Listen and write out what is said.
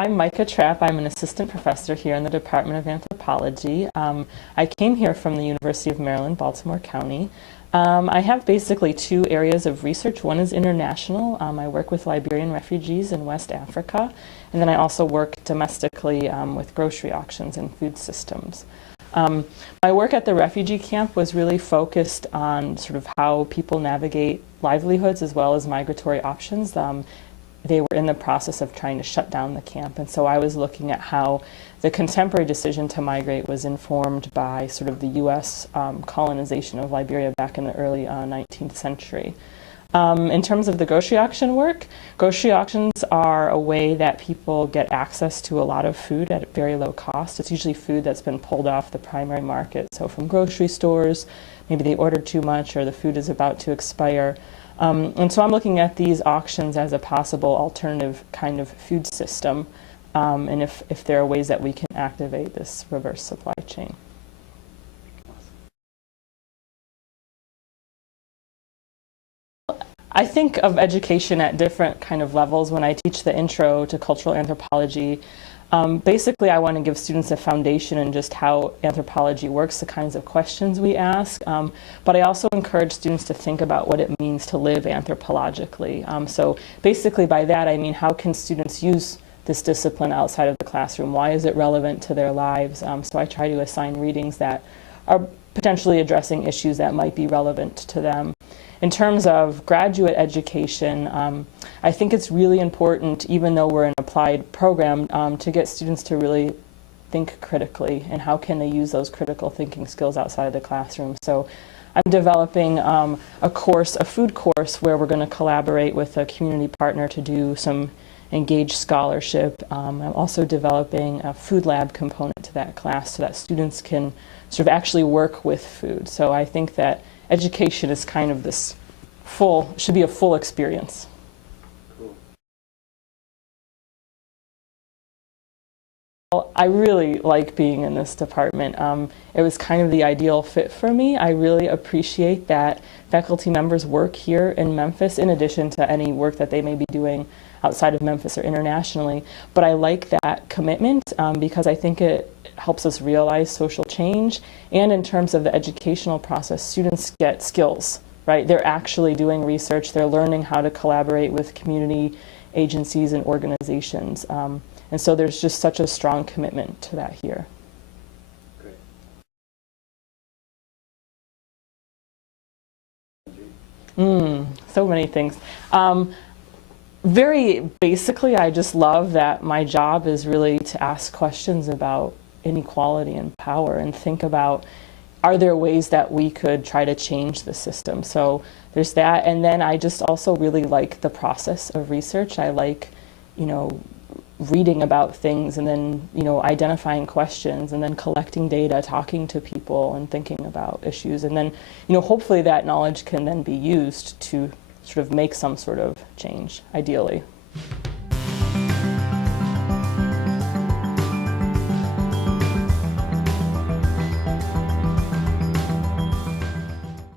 I'm Micah Trapp. I'm an assistant professor here in the Department of Anthropology. I came here from the University of Maryland, Baltimore County. I have basically two areas of research. One is international. I work with Liberian refugees in West Africa, and then I also work domestically with grocery auctions and food systems. My work at the refugee camp was really focused on sort of how people navigate livelihoods as well as migratory options. They were in the process of trying to shut down the camp, and so I was looking at how the contemporary decision to migrate was informed by sort of the U.S. Colonization of Liberia back in the early 19th century. In terms of the grocery auction work, grocery auctions are a way that people get access to a lot of food at very low cost. It's usually food that's been pulled off the primary market, so from grocery stores, maybe they ordered too much or the food is about to expire. And so I'm looking at these auctions as a possible alternative kind of food system, and if there are ways that we can activate this reverse supply chain. I think of education at different kind of levels. When I teach the intro to cultural anthropology, basically I want to give students a foundation in just how anthropology works, the kinds of questions we ask, but I also encourage students to think about what it means to live anthropologically. So basically by that I mean, how can students use this discipline outside of the classroom? Why is it relevant to their lives? So I try to assign readings that are potentially addressing issues that might be relevant to them. In terms of graduate education, I think it's really important, even though we're an applied program, to get students to really think critically and how can they use those critical thinking skills outside of the classroom. So I'm developing a food course, where we're going to collaborate with a community partner to do some engaged scholarship. I'm also developing a food lab component to that class so that students can sort of actually work with food. So I think that education is kind of this should be a full experience. Cool. Well, I really like being in this department. It was kind of the ideal fit for me. I really appreciate that faculty members work here in Memphis in addition to any work that they may be doing outside of Memphis or internationally. But I like that commitment because I think it helps us realize social change, and in terms of the educational process, students get skills, right? They're actually doing research, they're learning how to collaborate with community agencies and organizations, and so there's just such a strong commitment to that here. Great. So many things. Very basically, I just love that my job is really to ask questions about inequality and power and think about, are there ways that we could try to change the system? So there's that, and then I just also really like the process of research. I like, reading about things and then, identifying questions and then collecting data, talking to people and thinking about issues, and then, hopefully that knowledge can then be used to sort of make some sort of change, ideally.